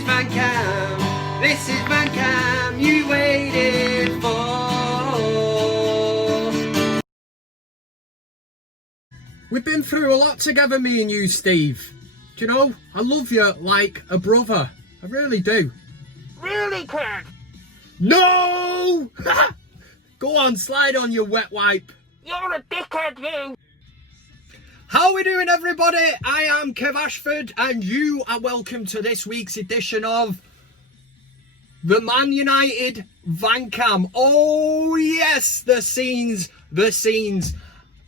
is VanCam. This is VanCam you waited for. We've been through a lot together, me and you, Steve. Do you know, I love you like a brother. I really do. Really, kid? No! Go on, slide on your wet wipe. You're a dickhead, you! How are we doing, everybody? I am Kev Ashford, and you are welcome to this week's edition of the ManUtd VanCam. Oh yes, the scenes.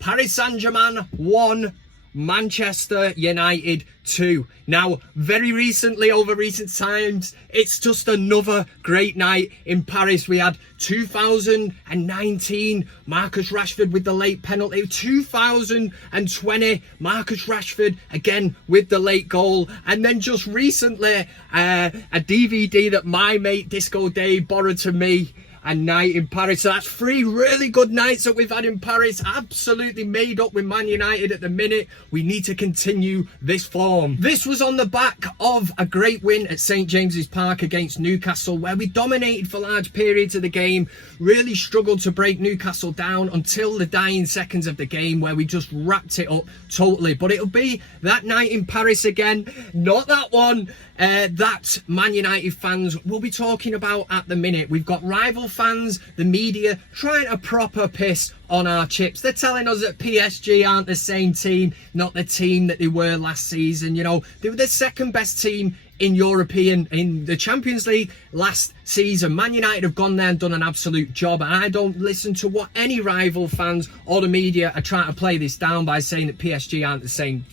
Paris Saint-Germain 1, Manchester United 2. Now, very recently, over recent times, it's just another great night in Paris. We had 2019, Marcus Rashford with the late penalty. 2020, Marcus Rashford again with the late goal. And then just recently, a DVD that my mate Disco Dave borrowed to me. A night in Paris. So that's 3 really good nights that we've had in Paris. Absolutely made up with Man United at the minute. We need to continue this form. This was on the back of a great win at St James's Park against Newcastle, where we dominated for large periods of the game, really struggled to break Newcastle down until the dying seconds of the game, where we just wrapped it up totally. But it'll be that night in Paris again, not that one, that Man United fans will be talking about at the minute. We've got rival fans, the media, trying to proper piss on our chips. They're telling us that PSG aren't the same team, not the team that they were last season. You know, they were the second best team in the Champions League last season. Man United have gone there and done an absolute job, and I don't listen to what any rival fans or the media are trying to play this down by saying that PSG aren't the same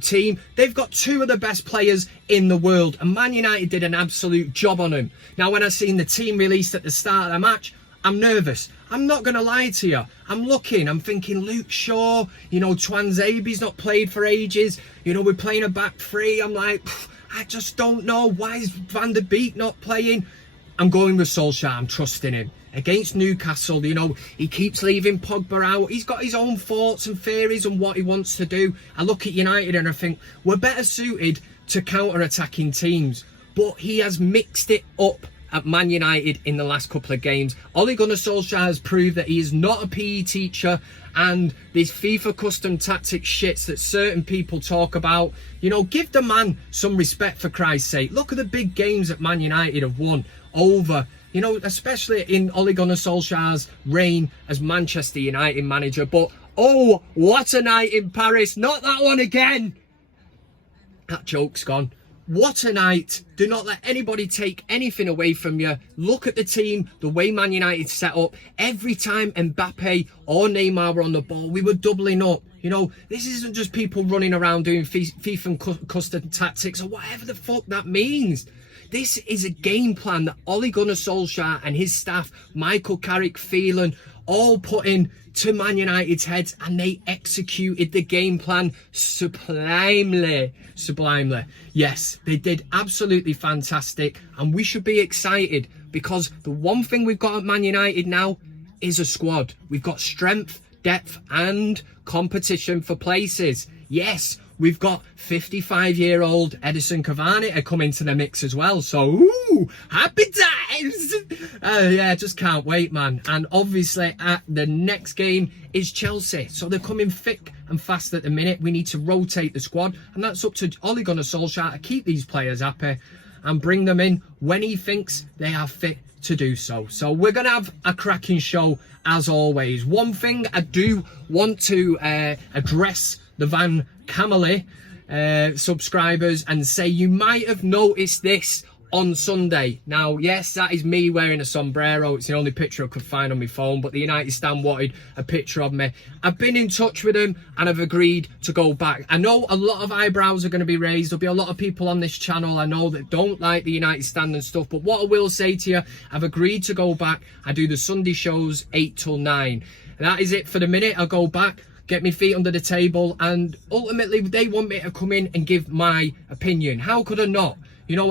team. They've got 2 of the best players in the world, and Man United did an absolute job on them. Now, when I seen the team released at the start of the match, I'm nervous. I'm not going to lie to you. I'm thinking Luke Shaw, Twanzebe's not played for ages. We're playing a back 3. I'm like, I just don't know. Why is Van der Beek not playing? I'm going with Solskjaer. I'm trusting him. Against Newcastle, he keeps leaving Pogba out. He's got his own thoughts and theories on what he wants to do. I look at United and I think we're better suited to counter-attacking teams. But he has mixed it up at Man United in the last couple of games. Ole Gunnar Solskjaer has proved that he is not a PE teacher, and this FIFA custom tactics shits that certain people talk about, give the man some respect, for Christ's sake. Look at the big games that Man United have won over, especially in Ole Gunnar Solskjaer's reign as Manchester United manager. But oh, what a night in Paris. Not that one again. That joke's gone. What a night. Do not let anybody take anything away from you. Look at the team, the way Man United set up. Every time Mbappe or Neymar were on the ball, we were doubling up. This isn't just people running around doing FIFA custom tactics or whatever the fuck that means. This is a game plan that Ole Gunnar Solskjaer and his staff, Michael Carrick, Phelan, all put in to Man United's heads, and they executed the game plan sublimely. Yes, they did absolutely fantastic, and we should be excited, because the one thing we've got at Man United now is a squad. We've got strength, depth and competition for places. Yes, we've got 55-year-old Edinson Cavani to come into the mix as well. So, ooh, happy times! Yeah, just can't wait, man. And obviously, the next game is Chelsea. So they're coming thick and fast at the minute. We need to rotate the squad. And that's up to Ole Gunnar Solskjaer to keep these players happy and bring them in when he thinks they are fit to do so. So we're going to have a cracking show, as always. One thing I do want to address the Van Camely subscribers and say, you might have noticed this on Sunday. Now, yes, that is me wearing a sombrero. It's the only picture I could find on my phone, but the United stand wanted a picture of me. I've been in touch with them and I've agreed to go back. I know a lot of eyebrows are going to be raised. There'll be a lot of people on this channel I know that don't like the United stand and stuff, but what I will say to you, I've agreed to go back. I do the Sunday shows 8 till 9. And that is it for the minute. I'll go back, get my feet under the table, and ultimately they want me to come in and give my opinion. How could I not?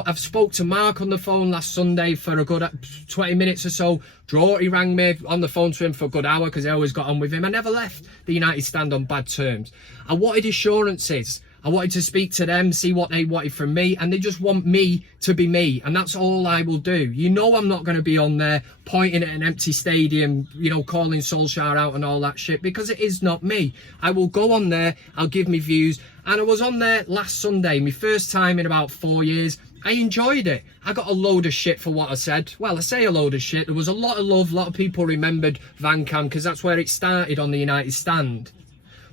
I've spoke to Mark on the phone last Sunday for a good 20 minutes or so. He rang me on the phone to him for a good hour because I always got on with him. I never left the United stand on bad terms. I wanted assurances. I wanted to speak to them, see what they wanted from me, and they just want me to be me, and that's all I will do. You know I'm not going to be on there pointing at an empty stadium, you know, calling Solskjaer out and all that shit, because it is not me. I will go on there, I'll give me views, and I was on there last Sunday, my first time in about 4 years. I enjoyed it. I got a load of shit for what I said. Well, I say a load of shit. There was a lot of love, a lot of people remembered VanCam, because that's where it started, on the United stand.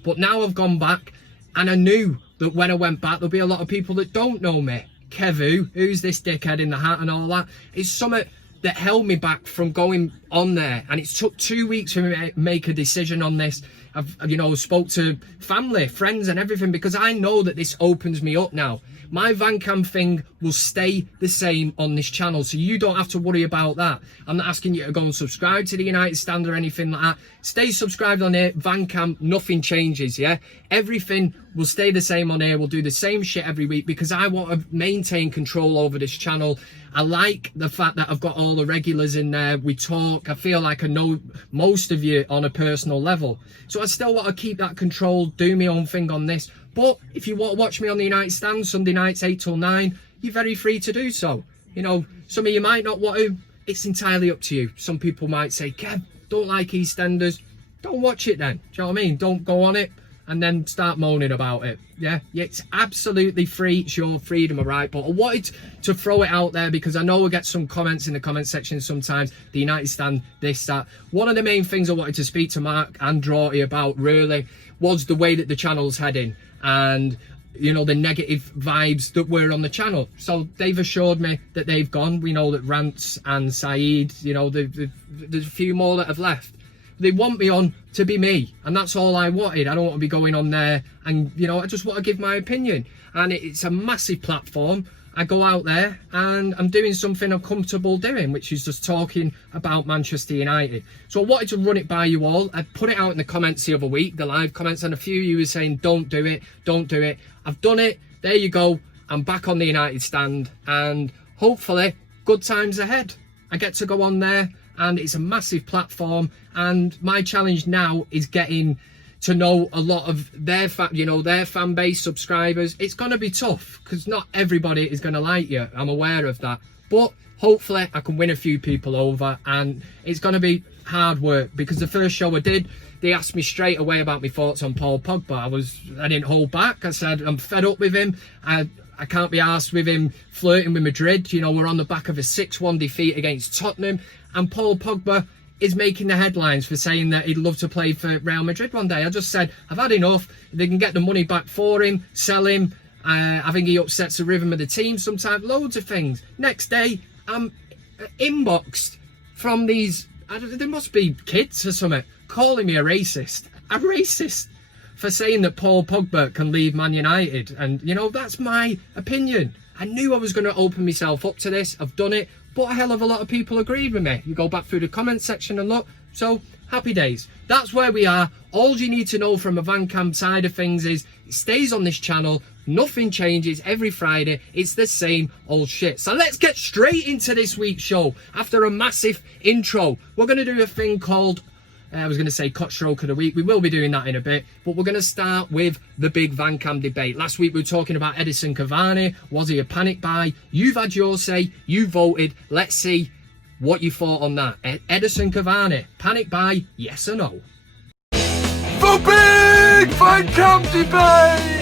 But now I've gone back, and I knew that when I went back, there'll be a lot of people that don't know me. Kevu, who's this dickhead in the hat and all that, is something that held me back from going on there. And it took 2 weeks for me to make a decision on this. I've, you know, spoke to family, friends and everything, because I know that this opens me up now. My VanCam thing will stay the same on this channel, so you don't have to worry about that. I'm not asking you to go and subscribe to the United Stand or anything like that. Stay subscribed on here. VanCam, nothing changes, yeah? Everything will stay the same on here. We'll do the same shit every week, because I want to maintain control over this channel. I like the fact that I've got all the regulars in there. We talk. I feel like I know most of you on a personal level. So I still want to keep that control, do my own thing on this. But if you want to watch me on the United Stand Sunday nights 8 till 9, you're very free to do so. You know, some of you might not want to. It's entirely up to you. Some people might say, Kev, don't like EastEnders. Don't watch it then. Do you know what I mean? Don't go on it and then start moaning about it. Yeah, it's absolutely free. It's your freedom of right. But I wanted to throw it out there, because I know we'll get some comments in the comment section sometimes. The United Stand, this, that. One of the main things I wanted to speak to Mark and Drawty about really was the way that the channel's heading, and you know, the negative vibes that were on the channel. So they've assured me that they've gone. We know that Rants and Saeed, you know, there's a few more that have left. They want me on to be me, and that's all I wanted. I don't want to be going on there and, you know, I just want to give my opinion. And it's a massive platform. I go out there and I'm doing something I'm comfortable doing, which is just talking about Manchester United. So I wanted to run it by you all. I put it out in the comments the other week, the live comments, and a few of you were saying, don't do it, don't do it. I've done it. There you go. I'm back on the United Stand, and hopefully good times ahead. I get to go on there, and it's a massive platform, and my challenge now is getting to know a lot of their fan base, subscribers. It's going to be tough, because not everybody is going to like you. I'm aware of that, but hopefully I can win a few people over, and it's going to be hard work, because the first show I did, they asked me straight away about my thoughts on Paul Pogba. I didn't hold back. I said I'm fed up with him. I can't be arsed with him flirting with Madrid. You know, we're on the back of a 6-1 defeat against Tottenham, and Paul Pogba is making the headlines for saying that he'd love to play for Real Madrid one day. I just said, I've had enough. They can get the money back for him, sell him. I think he upsets the rhythm of the team sometimes, loads of things. Next day, I'm inboxed from these, there must be kids or something, calling me a racist. A racist for saying that Paul Pogba can leave Man United. And, you know, that's my opinion. I knew I was going to open myself up to this. I've done it. But a hell of a lot of people agreed with me. You go back through the comment section and look. So, happy days. That's where we are. All you need to know from a VanCam side of things is it stays on this channel. Nothing changes every Friday. It's the same old shit. So let's get straight into this week's show. After a massive intro, we're going to do a thing called, I was going to say CockStroker of the week. We will be doing that in a bit. But we're going to start with the big VanCam debate. Last week we were talking about Edinson Cavani. Was he a panic buy? You've had your say. You voted. Let's see what you thought on that. Edinson Cavani, panic buy, yes or no? The big VanCam debate!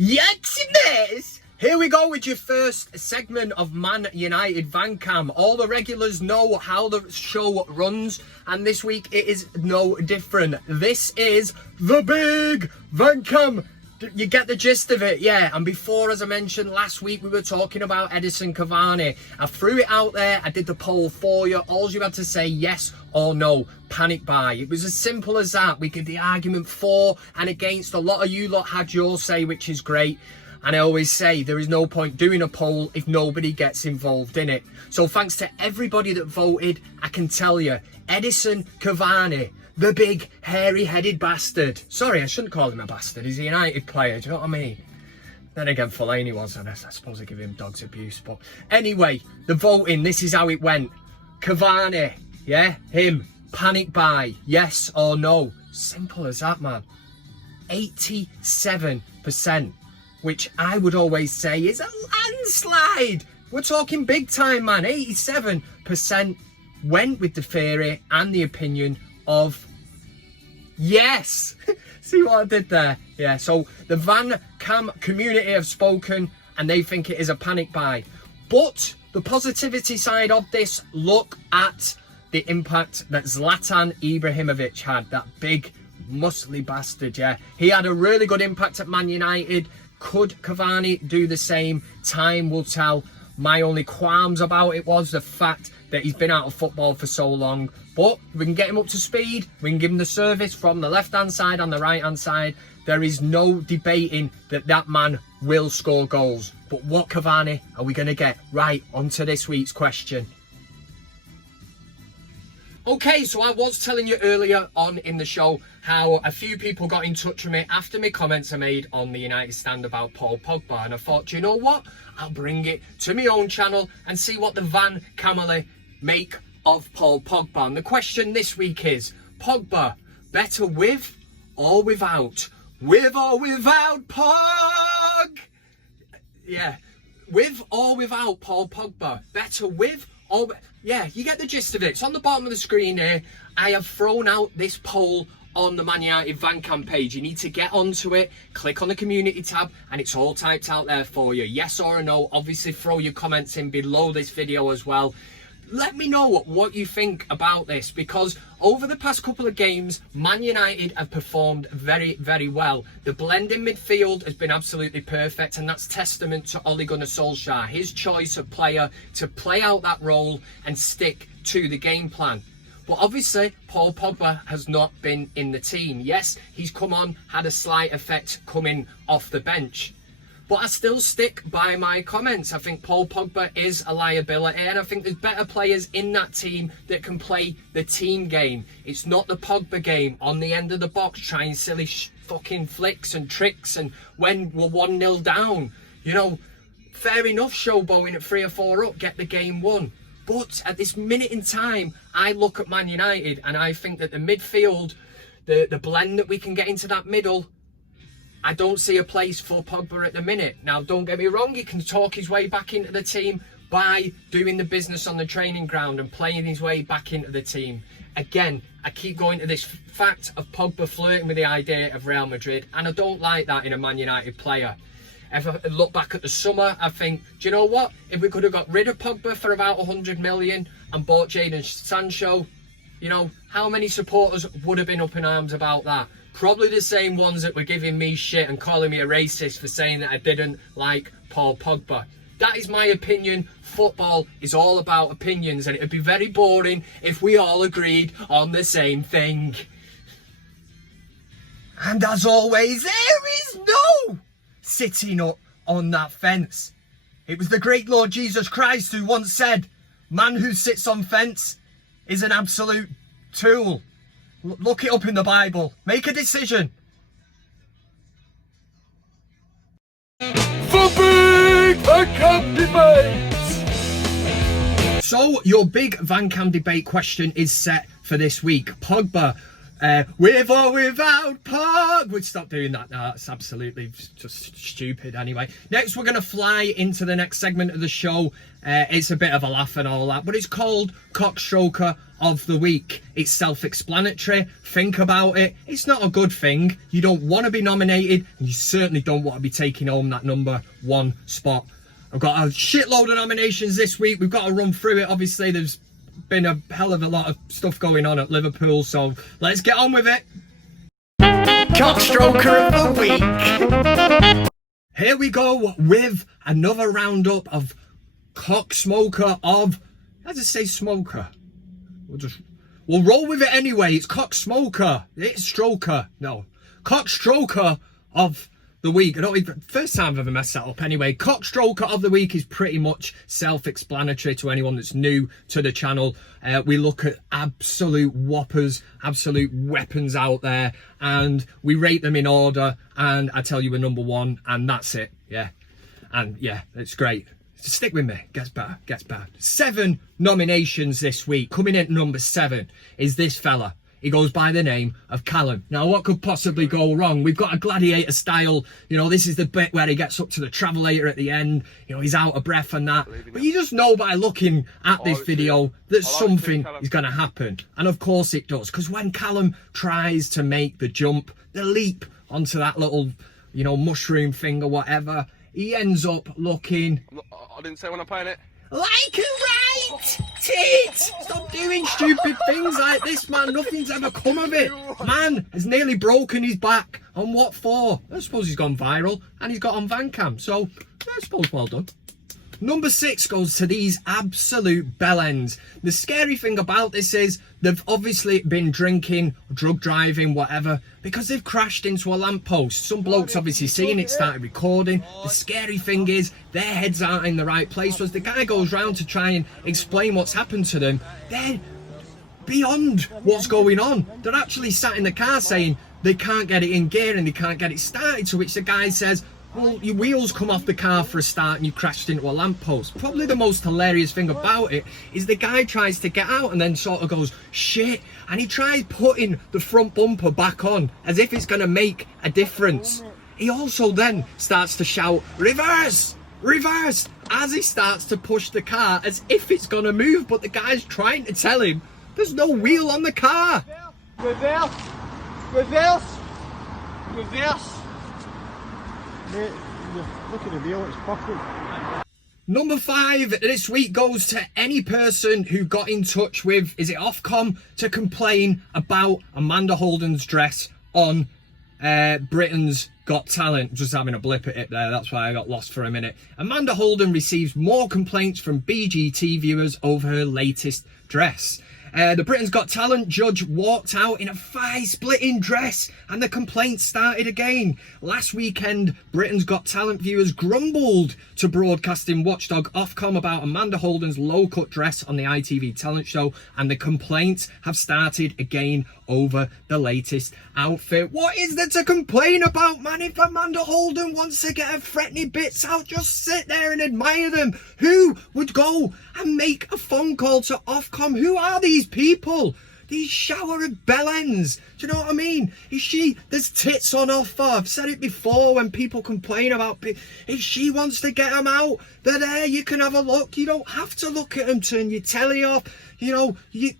Yes, it is! Here we go with your first segment of ManUtd VanCam. All the regulars know how the show runs, and this week it is no different. This is the big VanCam. You get the gist of it, yeah. And before, as I mentioned, last week we were talking about Edinson Cavani. I threw it out there, I did the poll for you. All you had to say yes or no, panic buy. It was as simple as that. We did the argument for and against. A lot of you lot had your say, which is great. And I always say there is no point doing a poll if nobody gets involved in it. So thanks to everybody that voted, I can tell you, Edinson Cavani, the big hairy-headed bastard. Sorry, I shouldn't call him a bastard. He's a United player, do you know what I mean? Then again, Fellaini was, and I suppose I give him dog's abuse. But anyway, the voting, this is how it went. Cavani, yeah, him, panic buy, yes or no. Simple as that, man. 87%, which I would always say is a landslide. We're talking big time, man. 87% went with the theory and the opinion of yes. See what I did there? Yeah, so the VanCam community have spoken and they think it is a panic buy. But the positivity side of this, look at the impact that Zlatan Ibrahimovic had, that big muscly bastard, yeah. He had a really good impact at Man United. Could Cavani do the same? Time will tell. My only qualms about it was the fact that he's been out of football for so long. But we can get him up to speed. We can give him the service from the left-hand side and the right-hand side. There is no debating that that man will score goals. But what Cavani are we going to get? Right, on to this week's question. Okay, so I was telling you earlier on in the show how a few people got in touch with me after my comments I made on the United stand about Paul Pogba. And I thought, do you know what? I'll bring it to my own channel and see what the VanCamily make of Paul Pogba. And the question this week is, Pogba, better with or without? With or without Pog? Yeah, with or without Paul Pogba? Better with or... Yeah, you get the gist of it. It's on the bottom of the screen here. I have thrown out this poll on the ManUtd VanCam page. You need to get onto it, click on the community tab, and it's all typed out there for you. Yes or a no. Obviously, throw your comments in below this video as well. Let me know what you think about this, because over the past couple of games, Man United have performed very, very well. The blend in midfield has been absolutely perfect, and that's testament to Ole Gunnar Solskjaer, his choice of player to play out that role and stick to the game plan. But obviously, Paul Pogba has not been in the team. Yes, he's come on, had a slight effect coming off the bench. But I still stick by my comments. I think Paul Pogba is a liability, and I think there's better players in that team that can play the team game. It's not the Pogba game on the end of the box trying silly fucking flicks and tricks, and when we're 1-0 down, you know, fair enough, showboating at 3 or 4 up, get the game won. But at this minute in time, I look at Man United and I think that the midfield, the blend that we can get into that middle, I don't see a place for Pogba at the minute. Now, don't get me wrong, he can talk his way back into the team by doing the business on the training ground and playing his way back into the team. Again, I keep going to this fact of Pogba flirting with the idea of Real Madrid, and I don't like that in a Man United player. If I look back at the summer, I think, do you know what? If we could have got rid of Pogba for about 100 million and bought Jadon Sancho, you know, how many supporters would have been up in arms about that? Probably the same ones that were giving me shit and calling me a racist for saying that I didn't like Paul Pogba. That is my opinion. Football is all about opinions, and it would be very boring if we all agreed on the same thing. And as always, there is no sitting up on that fence. It was the great Lord Jesus Christ who once said, "Man who sits on fence is an absolute tool." Look it up in the Bible. Make a decision. For Big VanCam Debate! So, your Big VanCam Debate question is set for this week. Pogba, with or without Pog? We'd stop doing that now. That's absolutely just stupid anyway. Next, we're going to fly into the next segment of the show. It's a bit of a laugh and all that, but it's called CockStroker of the Week. It's self-explanatory. Think about it. It's not a good thing. You don't want to be nominated, and you certainly don't want to be taking home that #1 spot. I've got a shitload of nominations this week. We've got to run through it. Obviously, there's been a hell of a lot of stuff going on at Liverpool, so let's get on with it. CockStroker of the Week. Here we go with another roundup of CockSmoker of... How does it say smoker? We'll roll with it anyway. It's CockSmoker. It's Stroker. No. CockStroker of the Week. I don't even... First time I've ever messed that up anyway. CockStroker of the Week is pretty much self-explanatory to anyone that's new to the channel. We look at absolute whoppers, absolute weapons out there, and we rate them in order, and I tell you a #1, and that's it. Yeah. And yeah, it's great. Stick with me. Gets better. Gets better. 7 nominations this week. Coming in at number 7 is this fella. He goes by the name of Callum. Now, what could possibly go wrong? We've got a gladiator style. You know, this is the bit where he gets up to the travelator at the end. You know, he's out of breath and that. But you just know by looking at this video that something is going to happen. And of course it does. Because when Callum tries to make the jump, the leap onto that little, you know, mushroom thing or whatever, he ends up looking... I didn't say when I'm playing it. Like a right tit! Stop doing stupid things like this, man. Nothing's ever come of it. Man has nearly broken his back. On what for? I suppose he's gone viral and he's got on VanCam. So, I suppose well done. Number 6 goes to these absolute bellends. The scary thing about this is they've obviously been drinking, drug driving, whatever, because they've crashed into a lamppost. Some bloke's obviously seen it, started recording. The scary thing is their heads aren't in the right place. As the guy goes round to try and explain what's happened to them, they're beyond what's going on. They're actually sat in the car saying they can't get it in gear and they can't get it started, to which the guy says, well, your wheels come off the car for a start and you crashed into a lamppost. Probably the most hilarious thing about it is the guy tries to get out and then sort of goes, shit, and he tries putting the front bumper back on as if it's going to make a difference. He also then starts to shout, reverse, reverse, as he starts to push the car as if it's going to move, but the guy's trying to tell him there's no wheel on the car. Reverse, reverse, reverse. Mate, look at the wheel, it's buckled. Number 5 this week goes to any person who got in touch with, is it Ofcom, to complain about Amanda Holden's dress on Britain's Got Talent. Just having a blip at it there, that's why I got lost for a minute. Amanda Holden receives more complaints from BGT viewers over her latest dress. The Britain's Got Talent judge walked out in a thigh-splitting dress and the complaints started again. Last weekend, Britain's Got Talent viewers grumbled to broadcasting watchdog Ofcom about Amanda Holden's low-cut dress on the ITV talent show, and the complaints have started again over the latest outfit. What is there to complain about, man? If Amanda Holden wants to get her threatening bits out, just sit there and admire them. Who would go and make a phone call to Ofcom? Who are these people? These shower of bellends. Do you know what I mean? There's tits on offer. I've said it before when people complain about if she wants to get them out, they're there, you can have a look. You don't have to look at them, turn your telly off. You know, you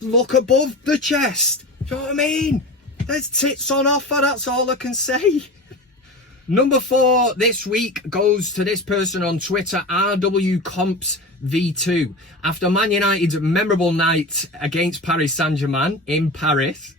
look above the chest. Do you know what I mean? There's tits on offer, that's all I can say. Number 4 this week goes to this person on Twitter, RW Comps V2. After Man United's memorable night against Paris Saint-Germain in Paris,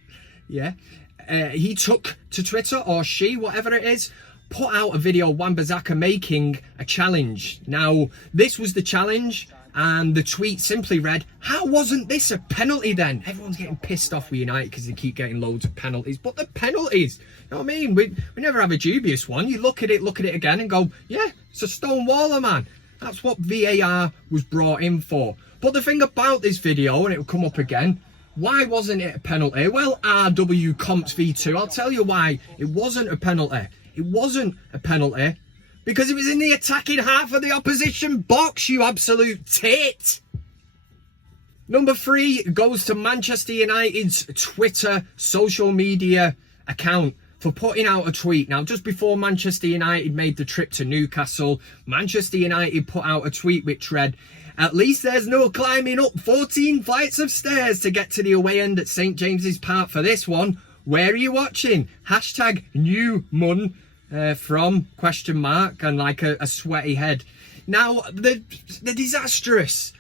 he took to Twitter, or she, whatever it is, put out a video of Wan-Bissaka making a challenge. Now, this was the challenge, and the tweet simply read, how wasn't this a penalty then? Everyone's getting pissed off with United because they keep getting loads of penalties. But the penalties, you know what I mean? We never have a dubious one. You look at it again and go, yeah, it's a stone waller, man. That's what VAR was brought in for. But the thing about this video, and it will come up again, why wasn't it a penalty? Well, RW Comps V2, I'll tell you why it wasn't a penalty. It wasn't a penalty because it was in the attacking half of the opposition box, you absolute tit. Number 3 goes to Manchester United's Twitter social media account for putting out a tweet. Now, just before Manchester United made the trip to Newcastle, Manchester United put out a tweet which read, at least there's no climbing up 14 flights of stairs to get to the away end at St James's Park for this one. Where are you watching? Hashtag new mun. From ? And like a sweaty head. Now, the disastrous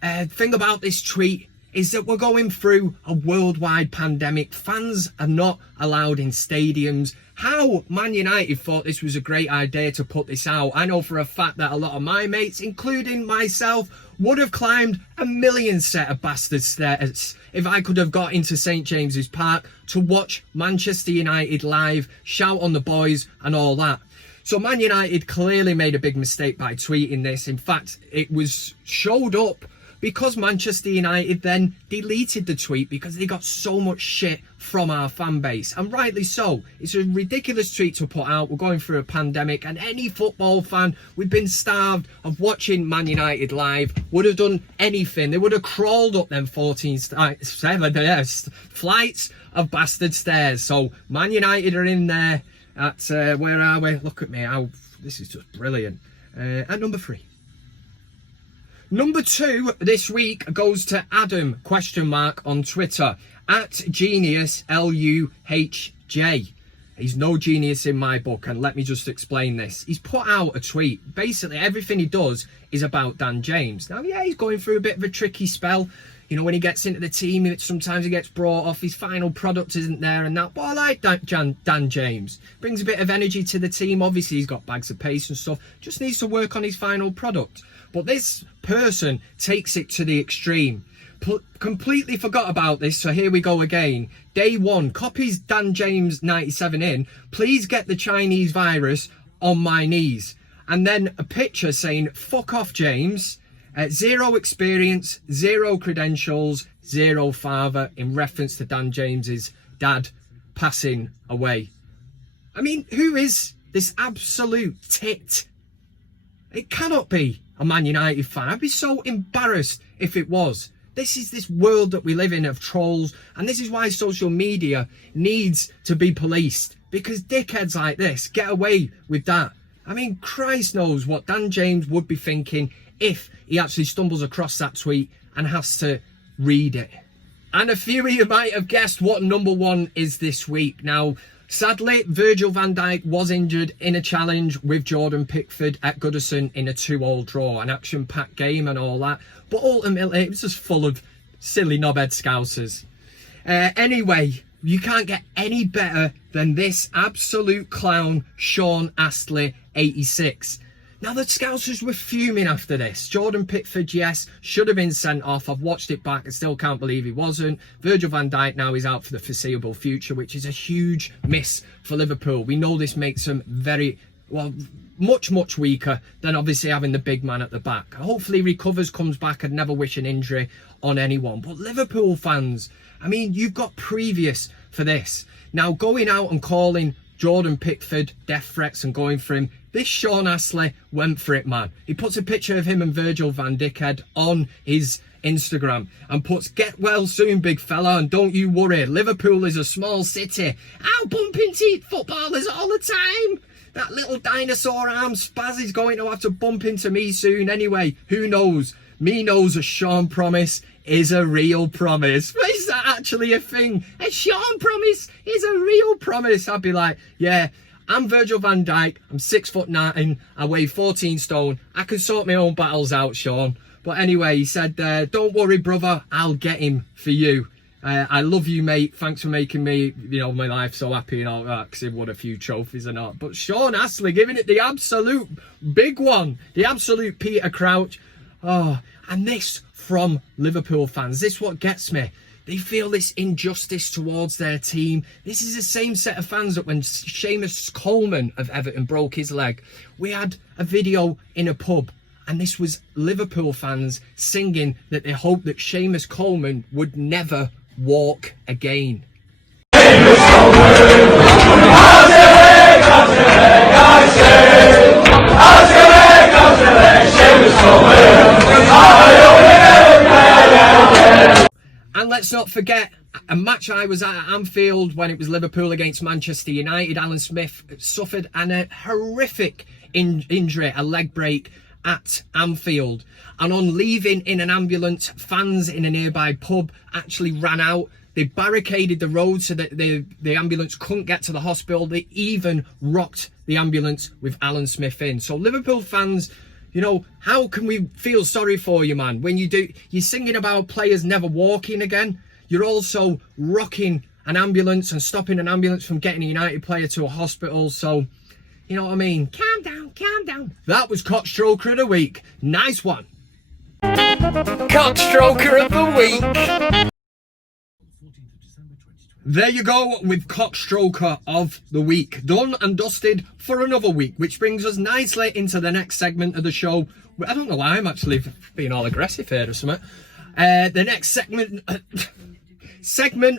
thing about this tweet is that we're going through a worldwide pandemic. Fans are not allowed in stadiums. How Man United thought this was a great idea to put this out, I know for a fact that a lot of my mates, including myself, would have climbed a million set of bastard stairs if I could have got into St James's Park to watch Manchester United live, shout on the boys and all that. So Man United clearly made a big mistake by tweeting this. In fact, it was showed up because Manchester United then deleted the tweet because they got so much shit from our fan base, and rightly so. It's a ridiculous tweet to put out. We're going through a pandemic, and any football fan, we've been starved of watching Man United live, would have done anything. They would have crawled up them 14 flights of bastard stairs. So Man United are in there at where are we? Look at me, how this is just brilliant. At number 3. Number 2 this week goes to Adam on Twitter at Genius LUHJ. He's no genius in my book, and let me just explain this. He's put out a tweet. Basically, everything he does is about Dan James. Now, yeah, he's going through a bit of a tricky spell. You know, when he gets into the team, sometimes he gets brought off. His final product isn't there and that. But I like Dan James. Brings a bit of energy to the team. Obviously, he's got bags of pace and stuff. Just needs to work on his final product. But this person takes it to the extreme. Completely forgot about this, so here we go again. Day 1, copies Dan James 97 in. Please get the Chinese virus on my knees. And then a picture saying, fuck off, James. 0 experience, 0 credentials, 0 father, in reference to Dan James's dad passing away. I mean, who is this absolute tit? It cannot be a Man United fan. I'd be so embarrassed if it was. This is this world that we live in of trolls, and this is why social media needs to be policed, because dickheads like this get away with that. I mean, Christ knows what Dan James would be thinking if he actually stumbles across that tweet and has to read it. And a few of you might have guessed what number 1 is this week. Now, sadly, Virgil van Dijk was injured in a challenge with Jordan Pickford at Goodison in a 2-2 draw, an action-packed game and all that. But ultimately, it was just full of silly knobhead scousers. Anyway, you can't get any better than this absolute clown, Sean Astley, 86. Now, the Scousers were fuming after this. Jordan Pickford, yes, should have been sent off. I've watched it back. I still can't believe he wasn't. Virgil van Dijk now is out for the foreseeable future, which is a huge miss for Liverpool. We know this makes them very, well, much weaker than obviously having the big man at the back. Hopefully he recovers, comes back. I'd never wish an injury on anyone. But Liverpool fans, I mean, you've got previous for this. Now, going out and calling Jordan Pickford death threats and going for him, this Sean Astley went for it, man. He puts a picture of him and Virgil van Dijk on his Instagram and puts, get well soon, big fella, and don't you worry, Liverpool is a small city. I'll bump into footballers all the time. That little dinosaur arm spaz is going to have to bump into me soon anyway. Who knows? Me knows a Sean promise is a real promise. Is that actually a thing? A Sean promise is a real promise. I'd be like, yeah, I'm Virgil van Dijk. I'm 6'9". I weigh 14 stone. I can sort my own battles out, Sean. But anyway, he said, don't worry, brother. I'll get him for you. I love you, mate. Thanks for making me, you know, my life so happy and all that, because he won a few trophies and all. But Sean Astley giving it the absolute big one. The absolute Peter Crouch. Oh, and this from Liverpool fans. This is what gets me. They feel this injustice towards their team. This is the same set of fans that when Seamus Coleman of Everton broke his leg, we had a video in a pub, and this was Liverpool fans singing that they hoped that Seamus Coleman would never walk again. And let's not forget a match I was at Anfield when it was Liverpool against Manchester United. Alan Smith suffered a horrific injury, a leg break at Anfield. And on leaving in an ambulance, fans in a nearby pub actually ran out. They barricaded the road so that the ambulance couldn't get to the hospital. They even rocked the ambulance with Alan Smith in. So Liverpool fans, you know, how can we feel sorry for you, man? When you're singing about players never walking again, you're also rocking an ambulance and stopping an ambulance from getting a United player to a hospital. So, you know what I mean? Calm down, calm down. That was CockStroker of the week. Nice one. CockStroker of the week. There you go with CockStroker of the week. Done and dusted for another week, which brings us nicely into the next segment of the show. I don't know why I'm actually being all aggressive here or something. The next segment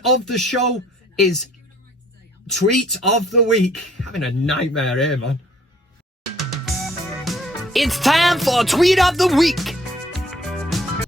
of the show is Tweet of the Week. Having a nightmare here, man. It's time for Tweet of the Week.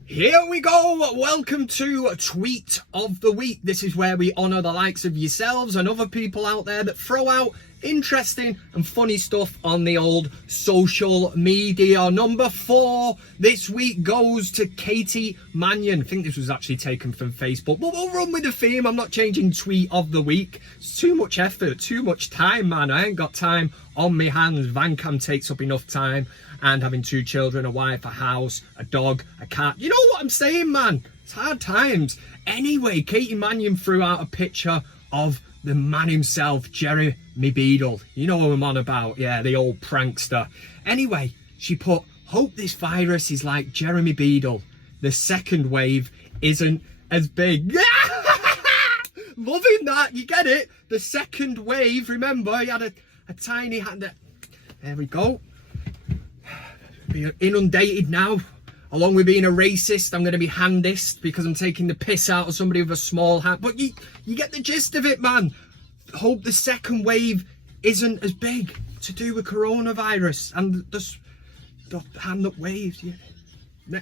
Here we go. Welcome to Tweet of the Week. This is where we honour the likes of yourselves and other people out there that throw out interesting and funny stuff on the old social media. Number 4 this week goes to Katie Mannion. I think this was actually taken from Facebook, but we'll run with the theme. I'm not changing Tweet of the Week. It's too much effort, too much time, man. I ain't got time on my hands. VanCam takes up enough time, and having 2 children, a wife, a house, a dog, a cat. You know what I'm saying, man? It's hard times. Anyway, Katie Mannion threw out a picture of the man himself, Jeremy Beadle. You know who I'm on about. Yeah, the old prankster. Anyway, she put, hope this virus is like Jeremy Beadle. The second wave isn't as big. Loving that. You get it? The second wave. Remember, he had a tiny hand. There we go. Being inundated now. Along with being a racist, I'm going to be handist because I'm taking the piss out of somebody with a small hand. But you get the gist of it, man. Hope the second wave isn't as big to do with coronavirus and the hand that waves. Yeah.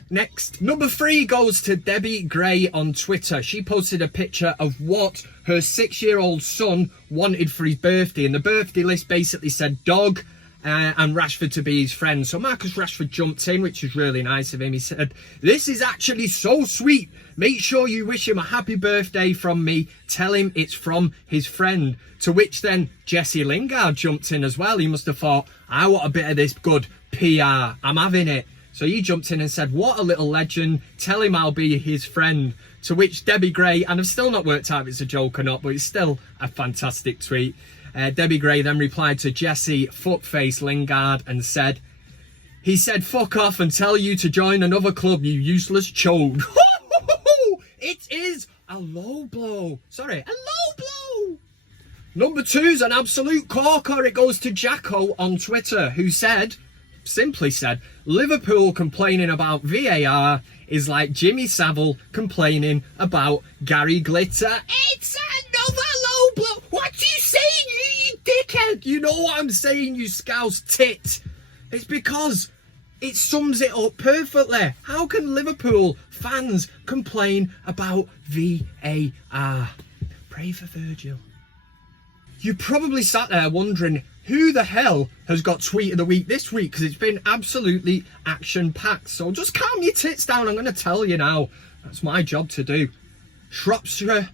Next. Number 3 goes to Debbie Gray on Twitter. She posted a picture of what her 6-year-old son wanted for his birthday. And the birthday list basically said dog, and Rashford to be his friend. So Marcus Rashford jumped in, which was really nice of him. He said, this is actually so sweet. Make sure you wish him a happy birthday from me. Tell him it's from his friend. To which then Jesse Lingard jumped in as well. He must have thought, I want a bit of this good PR. I'm having it. So he jumped in and said, what a little legend. Tell him I'll be his friend. To which Debbie Gray, and I've still not worked out if it's a joke or not, but it's still a fantastic tweet. Debbie Gray then replied to Jesse Fuckface Lingard and said, he said fuck off and tell you to join another club, you useless chode. It is a low blow. Sorry, a low blow. Number 2's an absolute corker. It goes to Jacko on Twitter, who simply said, Liverpool complaining about VAR is like Jimmy Savile complaining about Gary Glitter. It's another low blow. What are you saying, you dickhead? You know what I'm saying, you scouse tit. It's because it sums it up perfectly. How can Liverpool fans complain about VAR? Pray for Virgil. You probably sat there wondering who the hell has got Tweet of the Week this week, because it's been absolutely action-packed. So just calm your tits down. I'm going to tell you now. That's my job to do. Shropshire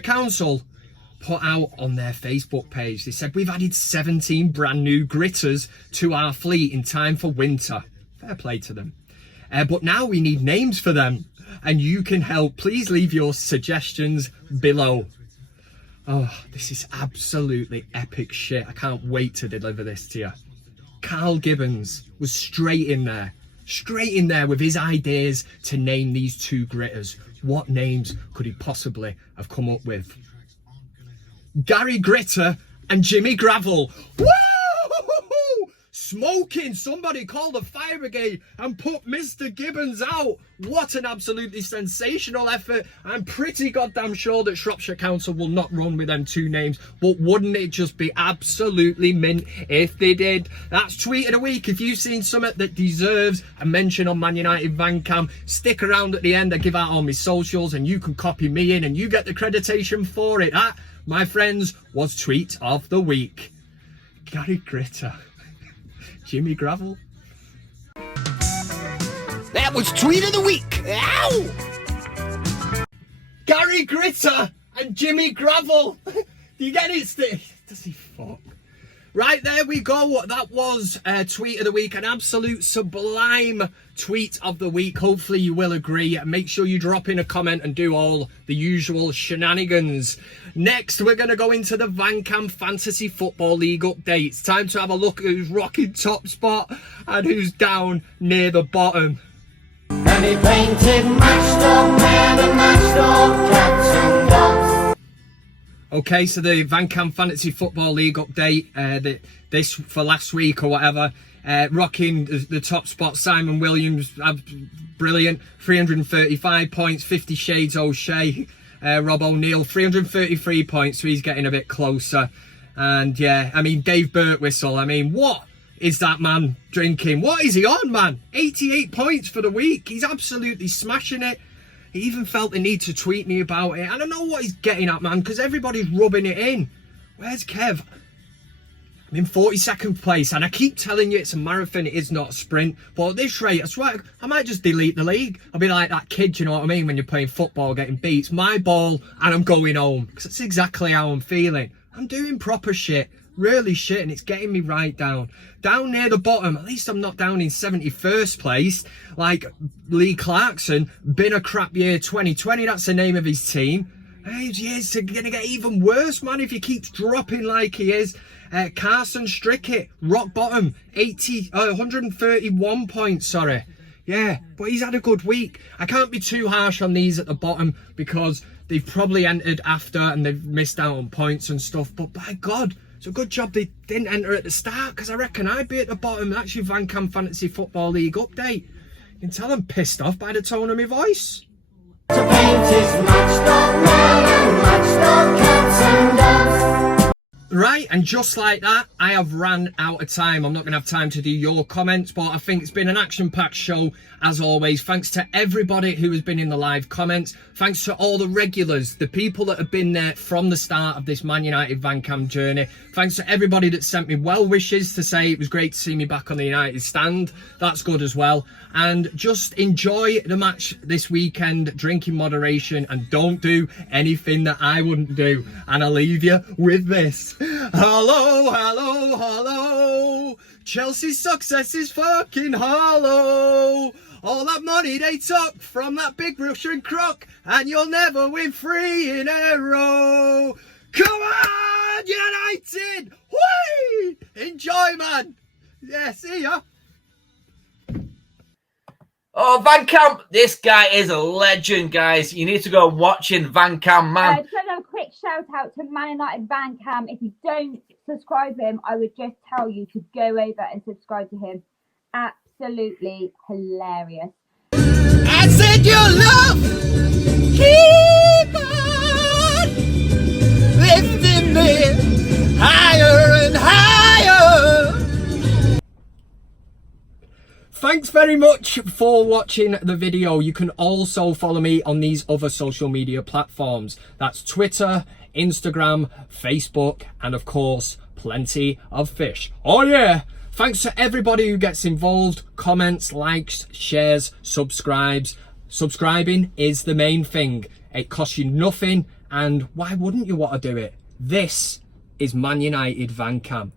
Council put out on their Facebook page. They said, we've added 17 brand new gritters to our fleet in time for winter. Fair play to them. But now we need names for them, and you can help. Please leave your suggestions below. Oh, this is absolutely epic shit. I can't wait to deliver this to you. Carl Gibbons was straight in there with his ideas to name these 2 gritters. What names could he possibly have come up with? Gary Gritter and Jimmy Gravel. Woo! Smoking. Somebody call the fire brigade and put Mr. Gibbons out. What an absolutely sensational effort. I'm pretty goddamn sure that Shropshire Council will not run with them 2 names, but wouldn't it just be absolutely mint if they did? That's Tweet of the Week. If you've seen something that deserves a mention on ManUtd VanCam, stick around at the end. I give out all my socials and you can copy me in and you get the accreditation for it. That, my friends, was Tweet of the Week. Gary Gritter. Jimmy Gravel. That was Tweet of the Week. Ow! Gary Gritter and Jimmy Gravel. Do you get it, Steve? Does he fuck? Right, there we go. That was Tweet of the Week, an absolute sublime Tweet of the Week. Hopefully you will agree. Make sure you drop in a comment and do all the usual shenanigans. Next, we're going to go into the VanCam Fantasy Football League updates. Time to have a look at who's rocking top spot and who's down near the bottom. And he painted matched up men and matched up cats and dogs. Okay, so the VanCam Fantasy Football League update, this for last week or whatever, rocking the top spot. Simon Williams, brilliant, 335 points, 50 Shades O'Shea. Rob O'Neill, 333 points, so he's getting a bit closer. And yeah, I mean, Dave Birtwistle, I mean, what is that man drinking? What is he on, man? 88 points for the week. He's absolutely smashing it. He even felt the need to tweet me about it. I don't know what he's getting at, man, because everybody's rubbing it in. Where's Kev? I'm in 42nd place, and I keep telling you it's a marathon, it is not a sprint. But at this rate, I swear, I might just delete the league. I'll be like that kid, you know what I mean, when you're playing football, getting beat. It's my ball, and I'm going home. Because that's exactly how I'm feeling. I'm doing proper shit. Really shit, and it's getting me right down. Down near the bottom, at least I'm not down in 71st place, like Lee Clarkson. Been a crap year 2020, that's the name of his team. His year's gonna get even worse, man, if he keeps dropping like he is. Carson Strickett, rock bottom, 131 points, sorry. Yeah, but he's had a good week. I can't be too harsh on these at the bottom because they've probably entered after and they've missed out on points and stuff, but by God, it's a good job they didn't enter at the start, because I reckon I'd be at the bottom. That's your VanCam Fantasy Football League update. You can tell I'm pissed off by the tone of my voice. Right, and just like that, I have ran out of time. I'm not going to have time to do your comments, but I think it's been an action-packed show, as always. Thanks to everybody who has been in the live comments. Thanks to all the regulars, the people that have been there from the start of this ManUtd VanCam journey. Thanks to everybody that sent me well wishes to say it was great to see me back on the United stand. That's good as well. And just enjoy the match this weekend, drink in moderation, and don't do anything that I wouldn't do. And I'll leave you with this. Hello, hello, hello. Chelsea's success is fucking hollow. All that money they took from that big Russian crook, and you'll never win 3 in a row. Come on, United! Whee! Enjoy, man. Yeah, see ya. Oh, VanCam, this guy is a legend, guys. You need to go watching VanCam, man. Just a quick shout out to ManUtd VanCam. If you don't subscribe to him, I would just tell you to go over and subscribe to him. Absolutely hilarious. I said your love, keep on lifting me higher and higher. Thanks very much for watching the video. You can also follow me on these other social media platforms. That's Twitter, Instagram, Facebook, and of course, plenty of fish. Oh yeah! Thanks to everybody who gets involved, comments, likes, shares, subscribes. Subscribing is the main thing. It costs you nothing, and why wouldn't you want to do it? This is ManUtd VanCam.